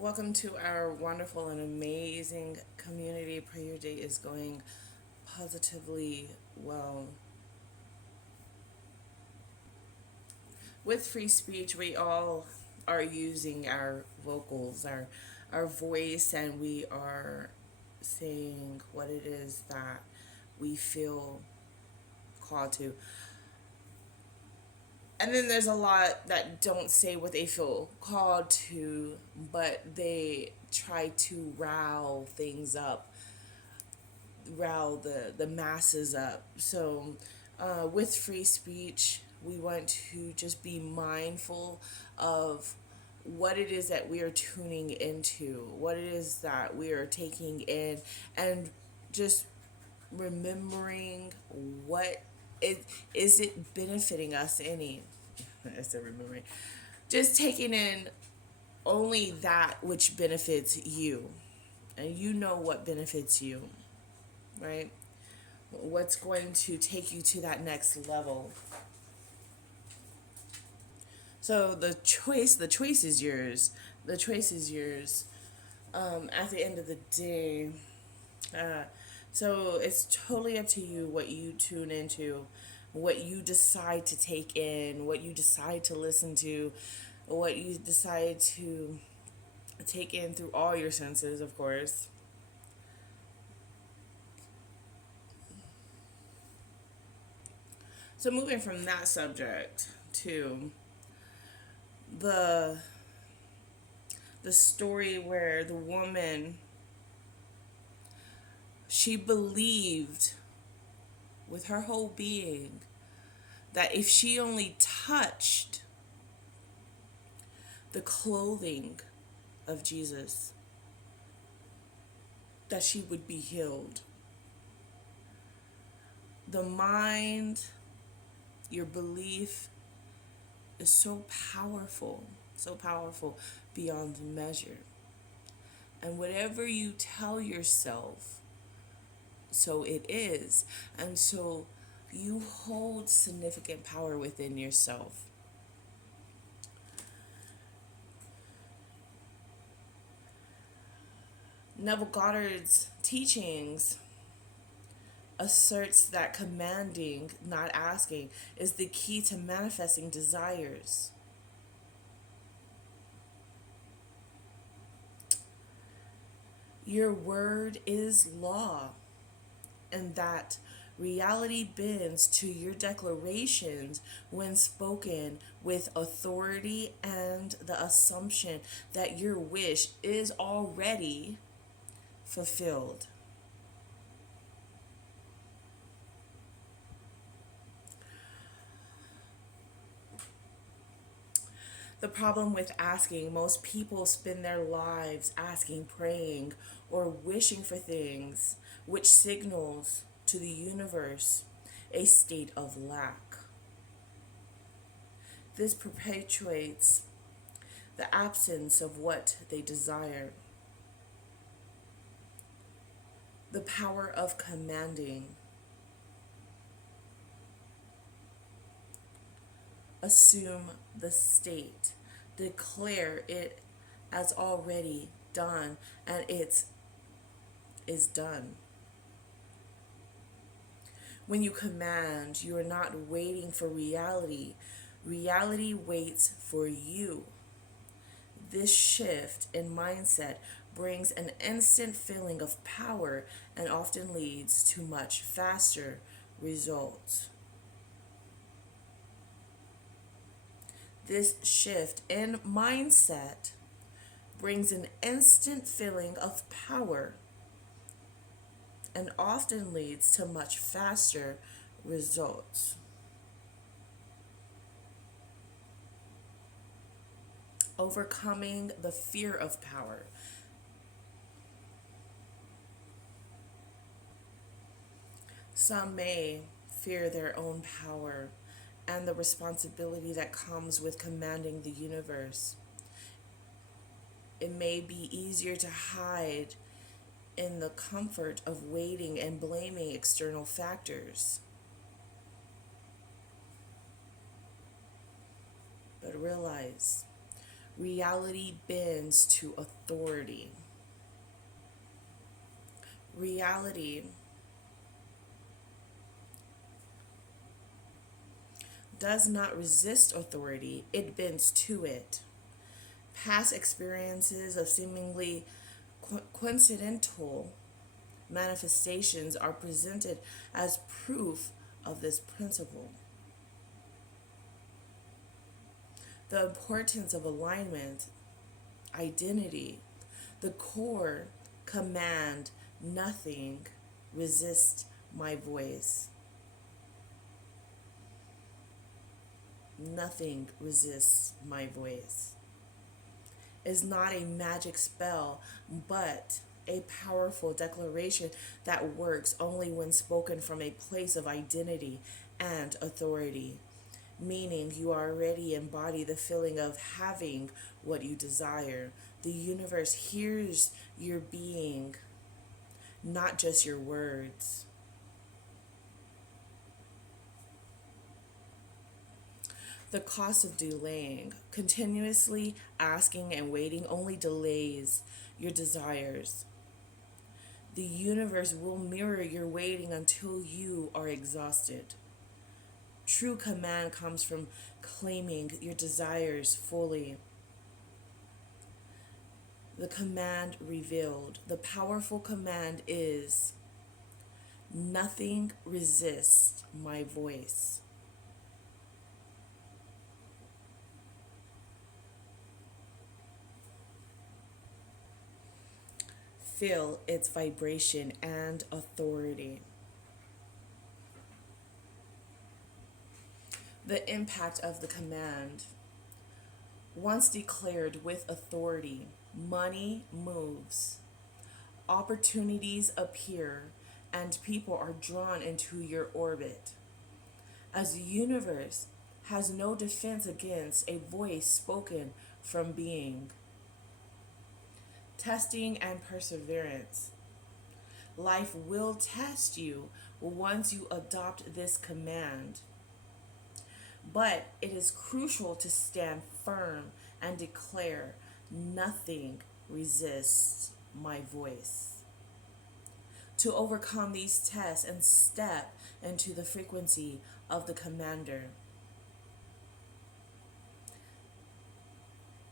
Welcome to our wonderful and amazing community. Pray your day is going positively well. With free speech, we all are using our vocals, our voice, and we are saying what it is that we feel called to. And then there's a lot that don't say what they feel called to, but they try to rile the masses up. So, with free speech, we want to just be mindful of what it is that we are tuning into, what it is that we are taking in, and just remembering what it is it benefiting us any. I said remembering, just taking in only that which benefits you, and you know what benefits you, right? What's going to take you to that next level. So the choice is yours. The choice is yours. At the end of the day, uh, so it's totally up to you what you tune into, what you decide to take in, what you decide to listen to, what you decide to take in through all your senses, of course. So moving from that subject to the the story where the woman, she believed with her whole being that if she only touched the clothing of Jesus, that she would be healed. The mind, your belief is so powerful beyond measure. And whatever you tell yourself, so it is. And so you hold significant power within yourself. Neville Goddard's teachings asserts that commanding, not asking, is the key to manifesting desires. Your word is law, and that reality bends to your declarations when spoken with authority and the assumption that your wish is already fulfilled. The problem with asking, most people spend their lives asking, praying, or wishing for things, which signals to the universe a state of lack. This perpetuates the absence of what they desire. The power of commanding. Assume the state. Declare it as already done, and it is done. When you command, you are not waiting for reality. Reality waits for you. This shift in mindset brings an instant feeling of power and often leads to much faster results. This shift in mindset brings an instant feeling of power and often leads to much faster results. Overcoming the fear of power. Some may fear their own power and the responsibility that comes with commanding the universe. It may be easier to hide in the comfort of waiting and blaming external factors. But realize Reality bends to authority. Reality does not resist authority, it bends to it. Past experiences of seemingly coincidental manifestations are presented as proof of this principle. The importance of alignment, identity, the core command, nothing resist my voice. Nothing resists my voice. Is not a magic spell, but a powerful declaration that works only when spoken from a place of identity and authority, meaning you already embody the feeling of having what you desire. The universe hears your being, not just your words. The cost of delaying, continuously asking and waiting only delays your desires. The universe will mirror your waiting until you are exhausted. True command comes from claiming your desires fully. The command revealed. The powerful command is nothing resists my voice. Feel its vibration and authority. The impact of the command. Once declared with authority, money moves, opportunities appear, and people are drawn into your orbit. As the universe has no defense against a voice spoken from being. Testing and perseverance. Life will test you once you adopt this command. But it is crucial to stand firm and declare, nothing resists my voice. To overcome these tests and step into the frequency of the commander.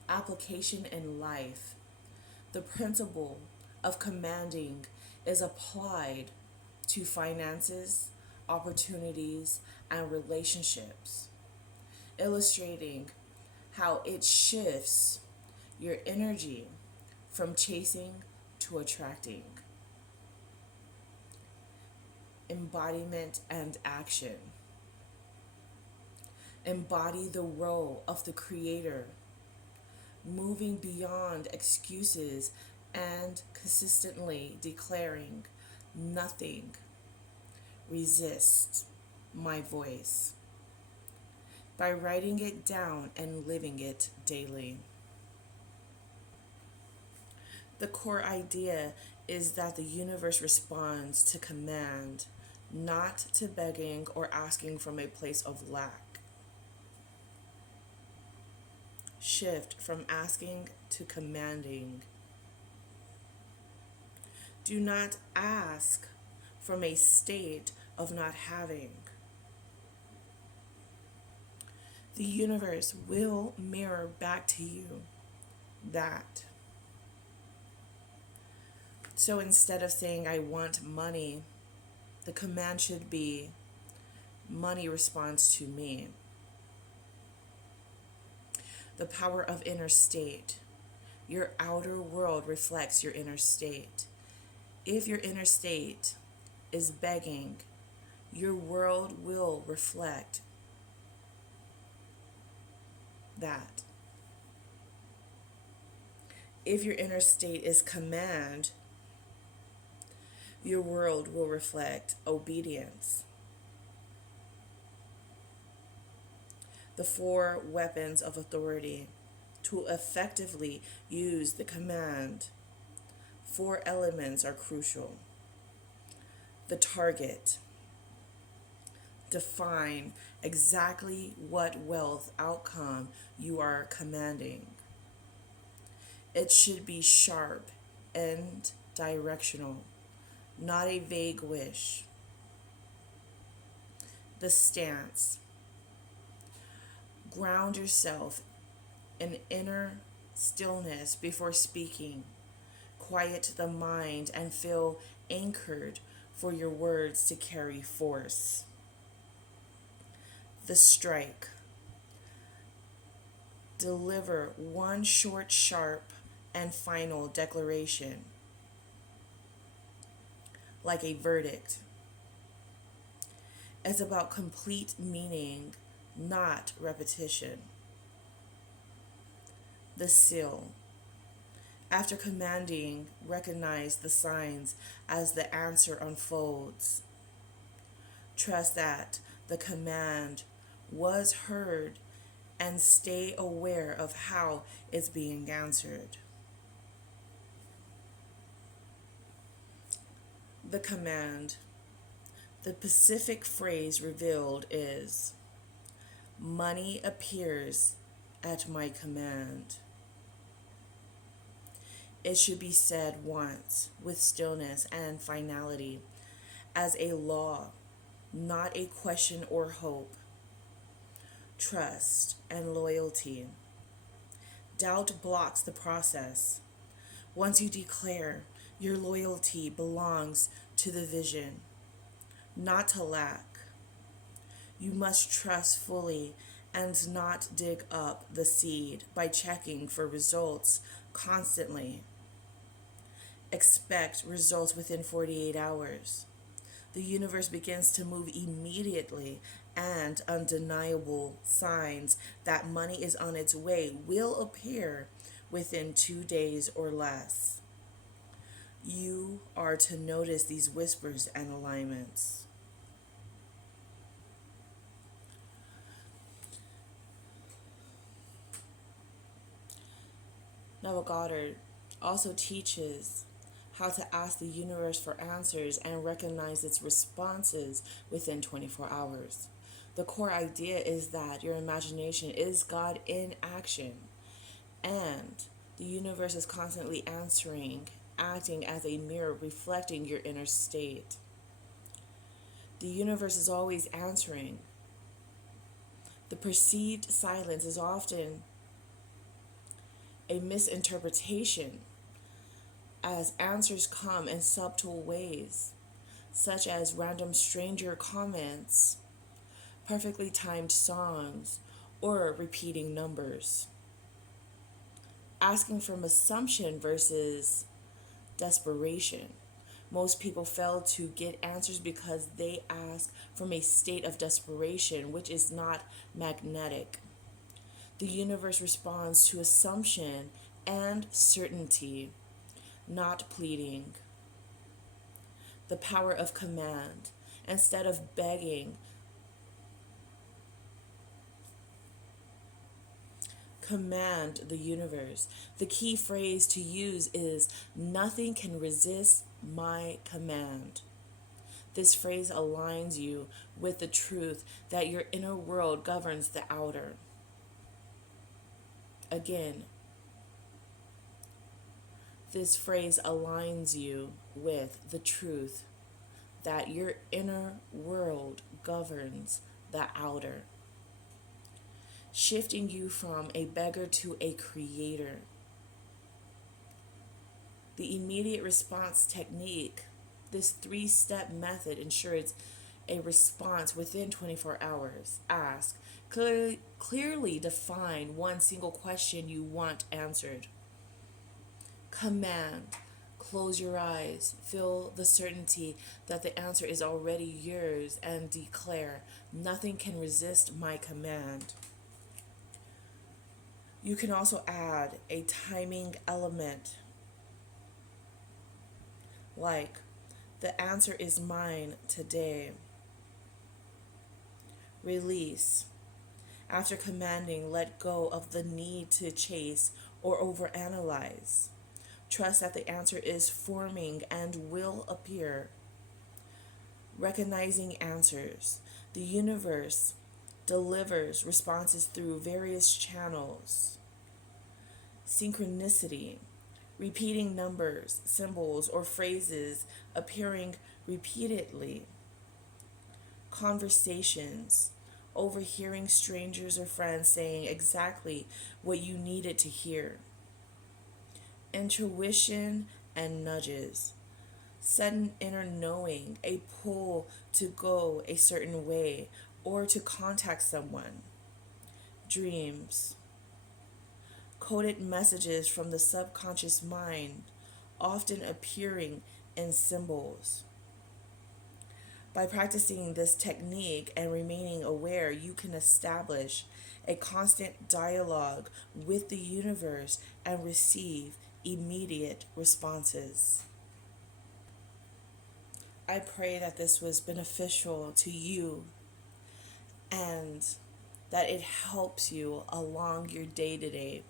Application in life. The principle of commanding is applied to finances, opportunities, and relationships, illustrating how it shifts your energy from chasing to attracting. Embodiment and action. Embody the role of the creator, moving beyond excuses and consistently declaring, nothing resists my voice, by writing it down and living it daily. The core idea is that the universe responds to command, not to begging or asking from a place of lack. Shift from asking to commanding. Do not ask from a state of not having. The universe will mirror back to you that. So instead of saying, I want money, the command should be, money responds to me. The power of inner state. Your outer world reflects your inner state. If your inner state is begging, your world will reflect that. If your inner state is command, your world will reflect obedience. The 4 weapons of authority. To effectively use the command, 4 elements are crucial. The target. Define exactly what wealth outcome you are commanding. It should be sharp and directional, not a vague wish. The stance. Ground yourself in inner stillness before speaking. Quiet the mind and feel anchored for your words to carry force. The strike. Deliver one short, sharp, and final declaration, like a verdict. It's about complete meaning, not repetition. The seal. After commanding, recognize the signs as the answer unfolds. Trust that the command was heard and stay aware of how it's being answered. The command. The specific phrase revealed is, money appears at my command. It should be said once with stillness and finality as a law, not a question or hope. Trust and loyalty. Doubt blocks the process. Once you declare, your loyalty belongs to the vision, not to lack. You must trust fully and not dig up the seed by checking for results constantly. Expect results within 48 hours. The universe begins to move immediately, and undeniable signs that money is on its way will appear within 2 days or less. You are to notice these whispers and alignments. Neville Goddard also teaches how to ask the universe for answers and recognize its responses within 24 hours. The core idea is that your imagination is God in action, and the universe is constantly answering, acting as a mirror reflecting your inner state. The universe is always answering. The perceived silence is often a misinterpretation, as answers come in subtle ways, such as random stranger comments, perfectly timed songs, or repeating numbers. Asking from assumption versus desperation. Most people fail to get answers because they ask from a state of desperation, which is not magnetic. The universe responds to assumption and certainty, not pleading. The power of command. Instead of begging, command the universe. The key phrase to use is, nothing can resist my command. This phrase aligns you with the truth that your inner world governs the outer. Again, this phrase aligns you with the truth that your inner world governs the outer, shifting you from a beggar to a creator. The immediate response technique, this 3-step method, ensures a response within 24 hours. Ask, clearly define one single question you want answered. Command, close your eyes, feel the certainty that the answer is already yours, and declare, nothing can resist my command. You can also add a timing element, like, the answer is mine today. Release. After commanding, let go of the need to chase or overanalyze. Trust that the answer is forming and will appear. Recognizing answers. The universe delivers responses through various channels. synchronicity, repeating numbers, symbols, or phrases appearing repeatedly, conversations, overhearing strangers or friends saying exactly what you needed to hear, intuition and nudges, sudden inner knowing, a pull to go a certain way or to contact someone, dreams, coded messages from the subconscious mind, often appearing in symbols. By practicing this technique and remaining aware, you can establish a constant dialogue with the universe and receive immediate responses. I pray that this was beneficial to you and that it helps you along your day to day.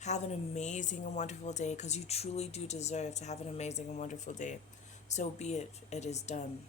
Have an amazing and wonderful day because you truly do deserve to have an amazing and wonderful day. So be it, it is done.